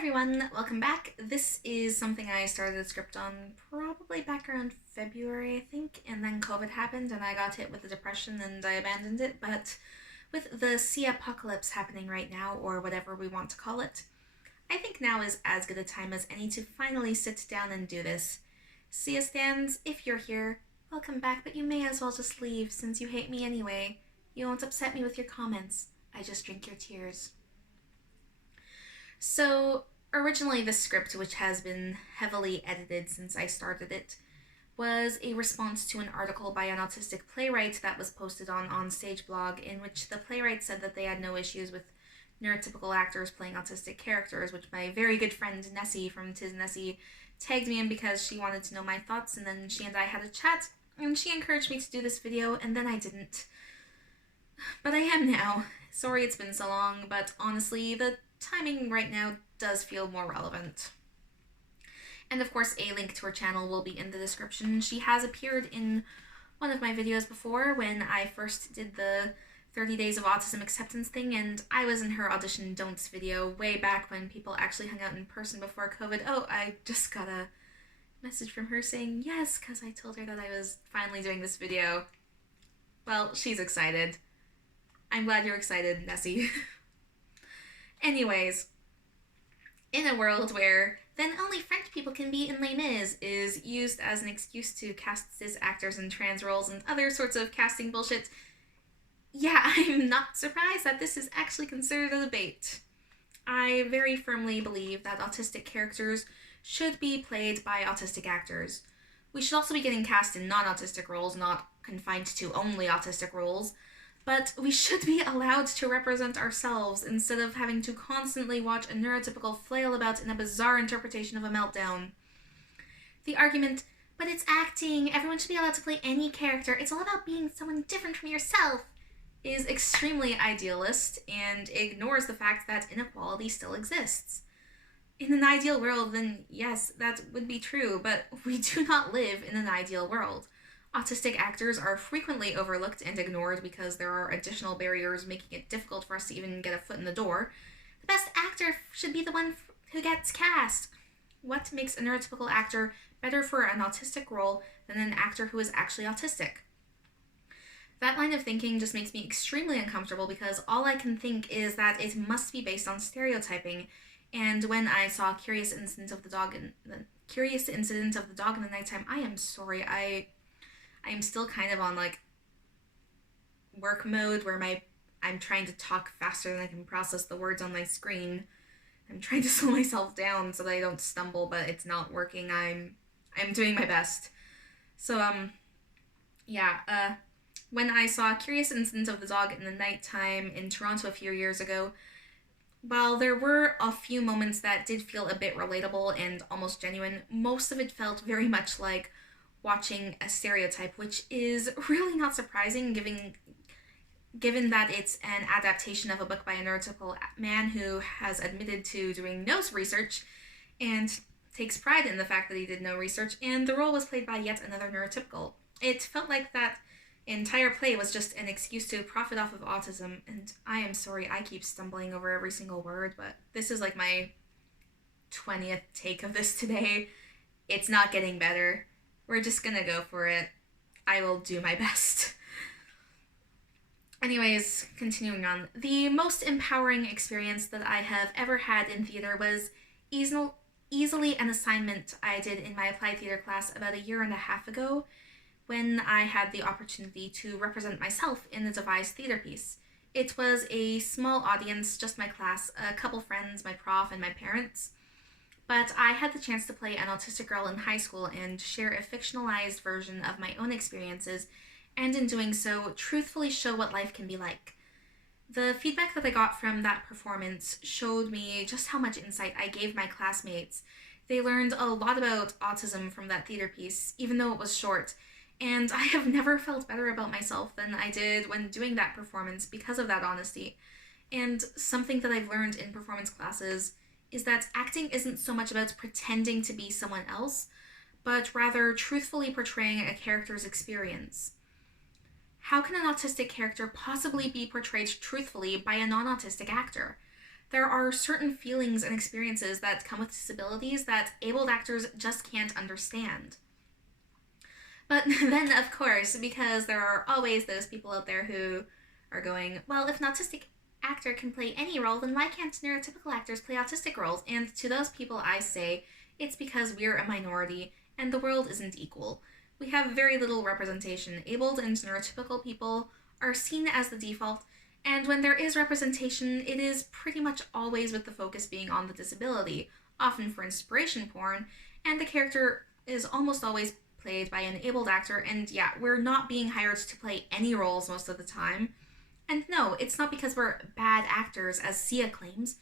everyone, welcome back. This is something I started the script on probably back around February, I think, and then COVID happened and I got hit with a depression and I abandoned it, but with the sea apocalypse happening right now, or whatever we want to call it, I think now is as good a time as any to finally sit down and do this. Sia stands, if you're here, welcome back, but you may as well just leave since you hate me anyway. You won't upset me with your comments. I just drink your tears. So, originally, the script, which has been heavily edited since I started it, was a response to an article by an autistic playwright that was posted on Onstage blog, in which the playwright said that they had no issues with neurotypical actors playing autistic characters, which my very good friend Nessie from Tis Nessie tagged me in because she wanted to know my thoughts, and then she and I had a chat, and she encouraged me to do this video, and then I didn't. But I am now. Sorry it's been so long, but honestly, the timing right now does feel more relevant. And of course, a link to her channel will be in the description. She has appeared in one of my videos before when I first did the 30 Days of Autism Acceptance thing, and I was in her Audition Don'ts video way back when people actually hung out in person before COVID. Oh, I just got a message from her saying yes, because I told her that I was finally doing this video. Well, she's excited. I'm glad you're excited, Nessie. Anyways, in a world where then only French people can be in Les Mis is used as an excuse to cast cis actors in trans roles and other sorts of casting bullshit, yeah, I'm not surprised that this is actually considered a debate. I very firmly believe that autistic characters should be played by autistic actors. We should also be getting cast in non-autistic roles, not confined to only autistic roles. But we should be allowed to represent ourselves instead of having to constantly watch a neurotypical flail about in a bizarre interpretation of a meltdown. The argument, but it's acting, everyone should be allowed to play any character, it's all about being someone different from yourself, is extremely idealist and ignores the fact that inequality still exists. In an ideal world, then yes, that would be true, but we do not live in an ideal world. Autistic actors are frequently overlooked and ignored because there are additional barriers making it difficult for us to even get a foot in the door. The best actor should be the one who gets cast. What makes a neurotypical actor better for an autistic role than an actor who is actually autistic? That line of thinking just makes me extremely uncomfortable because all I can think is that it must be based on stereotyping. And when I saw Curious Incident of the Dog in the Nighttime, I am sorry, I am still kind of on like work mode where I'm trying to talk faster than I can process the words on my screen. I'm trying to slow myself down so that I don't stumble, but it's not working. I'm doing my best. So when I saw Curious Incident of the Dog in the Nighttime in Toronto a few years ago, while there were a few moments that did feel a bit relatable and almost genuine, most of it felt very much like watching a stereotype, which is really not surprising given that it's an adaptation of a book by a neurotypical man who has admitted to doing no research and takes pride in the fact that he did no research, and the role was played by yet another neurotypical. It felt like that entire play was just an excuse to profit off of autism, and I am sorry I keep stumbling over every single word, but this is like my 20th take of this today. It's not getting better. We're just gonna go for it. I will do my best. Anyways, continuing on. The most empowering experience that I have ever had in theater was easily an assignment I did in my applied theater class about a year and a half ago when I had the opportunity to represent myself in a devised theater piece. It was a small audience, just my class, a couple friends, my prof, and my parents. But I had the chance to play an autistic girl in high school and share a fictionalized version of my own experiences, and in doing so, truthfully show what life can be like. The feedback that I got from that performance showed me just how much insight I gave my classmates. They learned a lot about autism from that theater piece, even though it was short, and I have never felt better about myself than I did when doing that performance because of that honesty. And something that I've learned in performance classes is that acting isn't so much about pretending to be someone else, but rather truthfully portraying a character's experience. How can an autistic character possibly be portrayed truthfully by a non-autistic actor? There are certain feelings and experiences that come with disabilities that abled actors just can't understand. But then, of course, because there are always those people out there who are going, well, if an autistic actor can play any role, then why can't neurotypical actors play autistic roles? And to those people, I say, it's because we're a minority and the world isn't equal. We have very little representation. Abled and neurotypical people are seen as the default, and when there is representation, it is pretty much always with the focus being on the disability, often for inspiration porn, and the character is almost always played by an abled actor, and yeah, we're not being hired to play any roles most of the time. And no, it's not because we're bad actors, as Sia claims.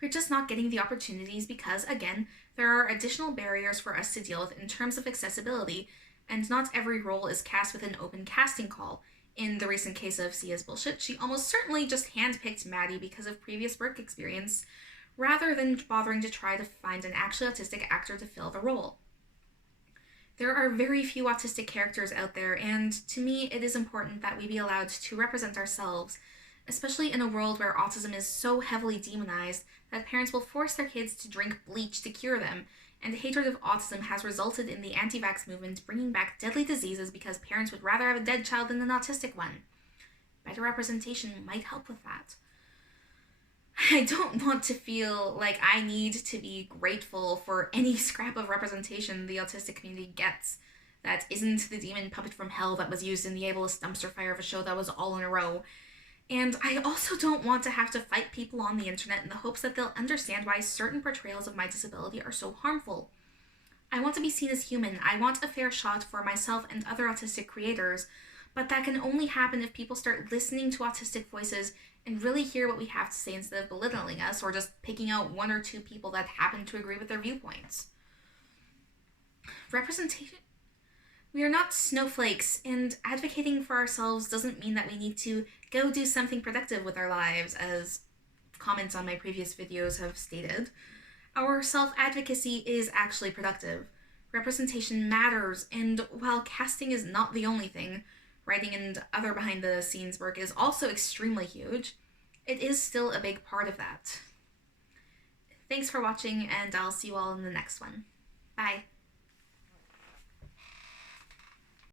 We're just not getting the opportunities because, again, there are additional barriers for us to deal with in terms of accessibility, and not every role is cast with an open casting call. In the recent case of Sia's bullshit, she almost certainly just handpicked Maddie because of previous work experience, rather than bothering to try to find an actually autistic actor to fill the role. There are very few autistic characters out there, and to me, it is important that we be allowed to represent ourselves, especially in a world where autism is so heavily demonized that parents will force their kids to drink bleach to cure them, and hatred of autism has resulted in the anti vax movement bringing back deadly diseases because parents would rather have a dead child than an autistic one. Better representation might help with that. I don't want to feel like I need to be grateful for any scrap of representation the autistic community gets that isn't the demon puppet from hell that was used in the ableist dumpster fire of a show that was all in a row. And I also don't want to have to fight people on the internet in the hopes that they'll understand why certain portrayals of my disability are so harmful. I want to be seen as human. I want a fair shot for myself and other autistic creators, but that can only happen if people start listening to autistic voices and really hear what we have to say instead of belittling us or just picking out one or two people that happen to agree with their viewpoints. Representation. We are not snowflakes, and advocating for ourselves doesn't mean that we need to go do something productive with our lives, as comments on my previous videos have stated. Our self-advocacy is actually productive. Representation matters, and while casting is not the only thing, writing and other behind-the-scenes work is also extremely huge, it is still a big part of that. Thanks for watching, and I'll see you all in the next one. Bye.